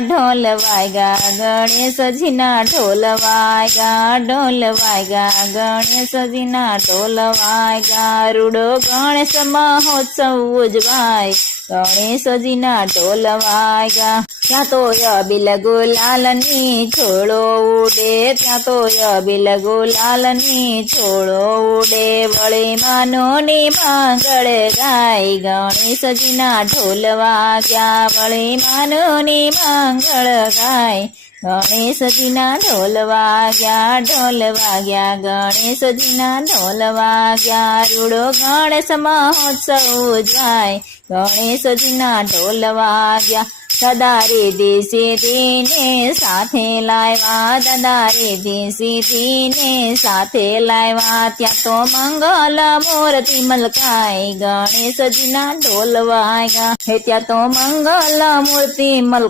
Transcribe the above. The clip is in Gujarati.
ढोल वागा गणेशजीना ढोल वागा ढोल वागा गणेशजीना ढोल वागा रूडो गणेश महोत्सव उजवाय गणेशजीना ढोल वागा ત્યાં તો અબીલ ગુલાલની છોડો ઉડે ત્યાં તો અબીલ ગુલાલની છોડો ઉડે વળી માનોની માંગળ ગાય ગણેશજીના ઢોલ વાગ્યા વળી માનોની માંગળ ગાય ગણેશજીના ઢોલ વાગ્યા ગણેશજીના ઢોલ વાગ્યા રૂડો ગણેશ મહોત્સવ ઉજવાય ગણેશજીના ઢોલ વાગ્યા દાદા રીધિ સીધીને સાથે લાવ્યા દાદા રીધિ સીધીને સાથે લાવ્યા ત્યાં તો મંગલ મૂર્તિ મલકાય ગણેશજીના ઢોલ વાગ્યા ત્યાં તો મંગલ મૂર્તિ મલકાય।